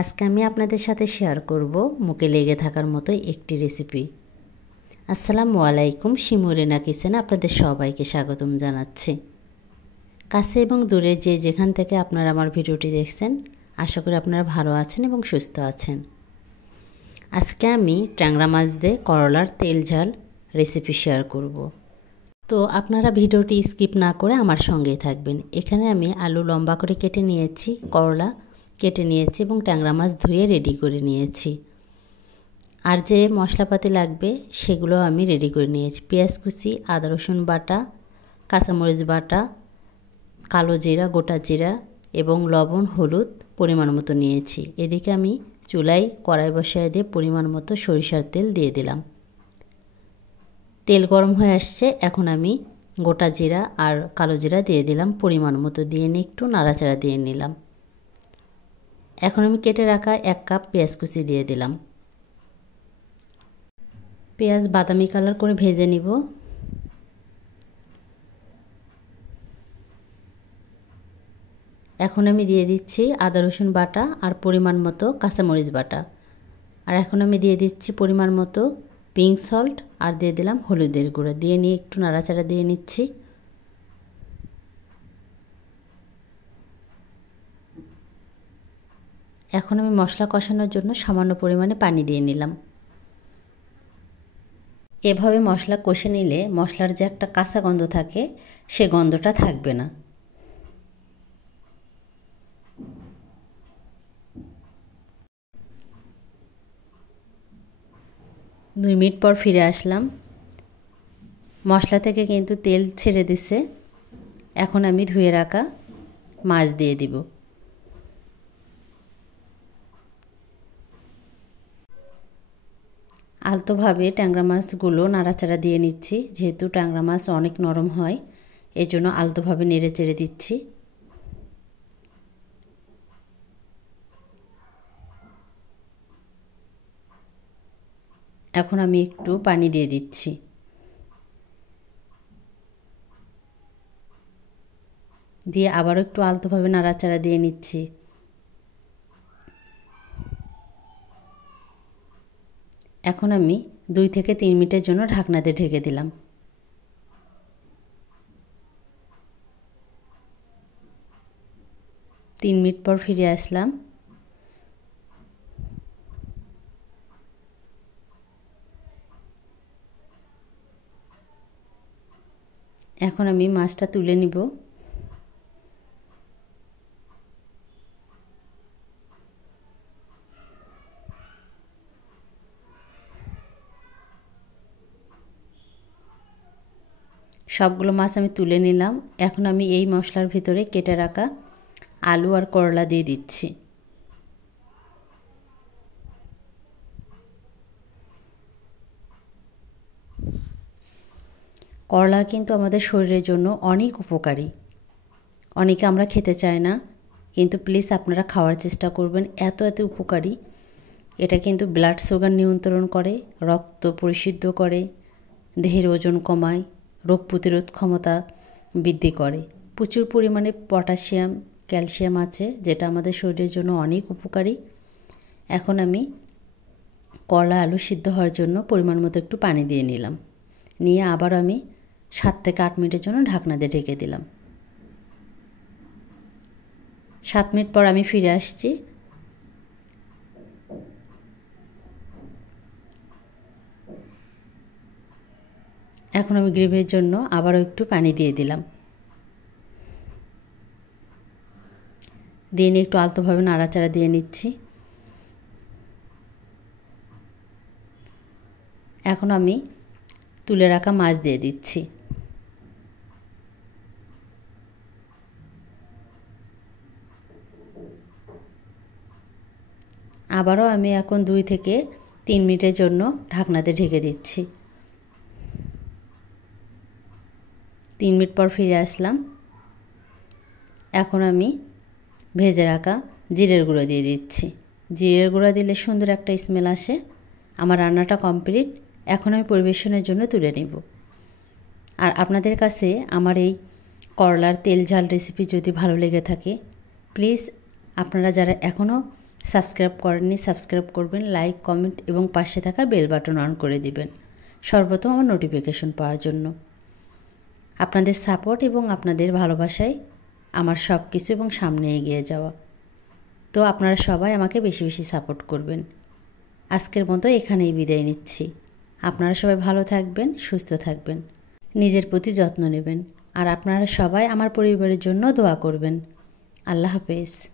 আজকে আমি আপনাদের সাথে শেয়ার করব মুখে লেগে থাকার মতো একটি রেসিপি। আসসালামু আলাইকুম, শিমুরেনা কিচেনে আপনাদের সবাইকে স্বাগতম জানাচ্ছি। কাছে এবং দূরে যে যেখান থেকে আপনারা আমার ভিডিওটি দেখছেন, আশা করি আপনারা ভালো আছেন এবং সুস্থ আছেন। আজকে আমি ট্যাংরা মাছ দিয়ে করলার তেল ঝাল রেসিপি শেয়ার করব। তো আপনারা ভিডিওটি স্কিপ না করে আমার সঙ্গেই থাকবেন। এখানে আমি আলু লম্বা করে কেটে নিয়েছি, করলা কেটে নিয়েছি এবং ট্যাংরা মাছ ধুয়ে রেডি করে নিয়েছি। আর যে মশলাপাতি লাগবে সেগুলো আমি রেডি করে নিয়েছি। পেঁয়াজ কুচি, আদা রসুন বাটা, কাঁচামরিচ বাটা, কালো জিরা, গোটা জিরা এবং লবণ, হলুদ পরিমাণ মতো নিয়েছি। এদিকে আমি চুলায় কড়াই বসিয়ে দিয়ে পরিমাণ মতো সরিষার তেল দিয়ে দিলাম। তেল গরম হয়ে আসছে, এখন আমি গোটা জিরা আর কালো জিরা দিয়ে দিলাম পরিমাণ মতো, দিয়ে নিয়ে একটু নাড়াচাড়া দিয়ে নিলাম। এখন আমি কেটে রাখা 1 কাপ পেঁয়াজ কুচি দিয়ে দিলাম। পেঁয়াজ বাদামি কালার করে ভেজে নিব। এখন আমি দিয়ে দিচ্ছি আদা রসুন বাটা আর পরিমাণ মতো কাঁচামরিচ বাটা। আর এখন আমি দিয়ে দিচ্ছি পরিমাণ মতো পিঙ্ক সল্ট আর দিয়ে দিলাম হলুদের গুঁড়ো, দিয়ে নিয়ে একটু নাড়াচাড়া দিয়ে নিচ্ছি। এখন আমি মশলা কষানোর জন্য সামান্য পরিমাণে পানি দিয়ে নিলাম। এভাবে মশলা কষে নিলে মশলার যে একটা কাঁচা গন্ধ থাকে সে গন্ধটা থাকবে না। দুই মিনিট পর ফিরে আসলাম। মশলা থেকে কিন্তু তেল ছেড়ে দিছে। এখন আমি ধুয়ে রাখা মাছ দিয়ে দিব। আলতোভাবে ট্যাংরা মাছগুলো নাড়াচাড়া দিয়ে নিচ্ছি, যেহেতু ট্যাংরা মাছ অনেক নরম হয় এজন্য আলতোভাবে নেড়ে চেড়ে দিচ্ছি। এখন আমি একটু পানি দিয়ে দিচ্ছি। দিয়ে আবারও একটু আলতোভাবে নাড়াচাড়া দিয়ে নিচ্ছি। এখন আমি 2 থেকে 3 মিনিটের জন্য ঢাকনা দিয়ে ঢেকে দিলাম। 3 মিনিট পর ফিরে আসলাম। এখন আমি মাছটা তুলে নিব। সবগুলো মাছ আমি তুলে নিলাম। এখন আমি এই মশলার ভিতরে কেটে রাখা আলু আর করলা দিয়ে দিচ্ছি। করলা কিন্তু আমাদের শরীরের জন্য অনেক উপকারী। অনেকে আমরা খেতে চাই না, কিন্তু প্লিজ আপনারা খাওয়ার চেষ্টা করবেন, এত উপকারী। এটা কিন্তু ব্লাড সুগার নিয়ন্ত্রণ করে, রক্ত পরিশুদ্ধ করে, দেহের ওজন কমায়, রোগ প্রতিরোধ ক্ষমতা বৃদ্ধি করে। প্রচুর পরিমাণে পটাশিয়াম, ক্যালসিয়াম আছে, যেটা আমাদের শরীরের জন্য অনেক উপকারী। এখন আমি করলা আলু সিদ্ধ হওয়ার জন্য পরিমাণ মতো একটু পানি দিয়ে নিলাম। নিয়ে আবার আমি 7 থেকে 8 মিনিটের জন্য ঢাকনা দিয়ে ঢেকে দিলাম। 7 মিনিট পর আমি ফিরে আসছি। এখন আমি গ্রেভির জন্য আবারও একটু পানি দিয়ে দিলাম। দিয়ে নিয়ে একটু আলতোভাবে নাড়াচাড়া দিয়ে নিচ্ছি। এখন আমি তুলে রাখা মাছ দিয়ে দিচ্ছি। আবারও আমি এখন 2 থেকে 3 মিনিটের জন্য ঢাকনাতে ঢেকে দিচ্ছি। 3 মিনিট পর ফিরে আসলাম। এখন আমি ভেজে রাখা জিরের গুঁড়ো দিয়ে দিচ্ছি। জিরের গুঁড়ো দিলে সুন্দর একটা স্মেল আসে। আমার রান্নাটা কমপ্লিট। এখন আমি পরিবেশনের জন্য তুলে নেব। আর আপনাদের কাছে আমার এই করলার তেল ঝাল রেসিপি যদি ভালো লেগে থাকে, প্লিজ আপনারা যারা এখনও সাবস্ক্রাইব করেননি সাবস্ক্রাইব করবেন, লাইক কমেন্ট এবং পাশে থাকা বেল বাটন অন করে দিবেন সর্বপ্রথম আমার নোটিফিকেশন পাওয়ার জন্য। আপনাদের সাপোর্ট এবং আপনাদের ভালোবাসায় আমার সব কিছু এবং সামনে এগিয়ে যাওয়া। তো আপনারা সবাই আমাকে বেশি বেশি সাপোর্ট করবেন। আজকের মতো এখানেই বিদায় নিচ্ছি। আপনারা সবাই ভালো থাকবেন, সুস্থ থাকবেন, নিজের প্রতি যত্ন নেবেন। আর আপনারা সবাই আমার পরিবারের জন্য দোয়া করবেন। আল্লাহ হাফেজ।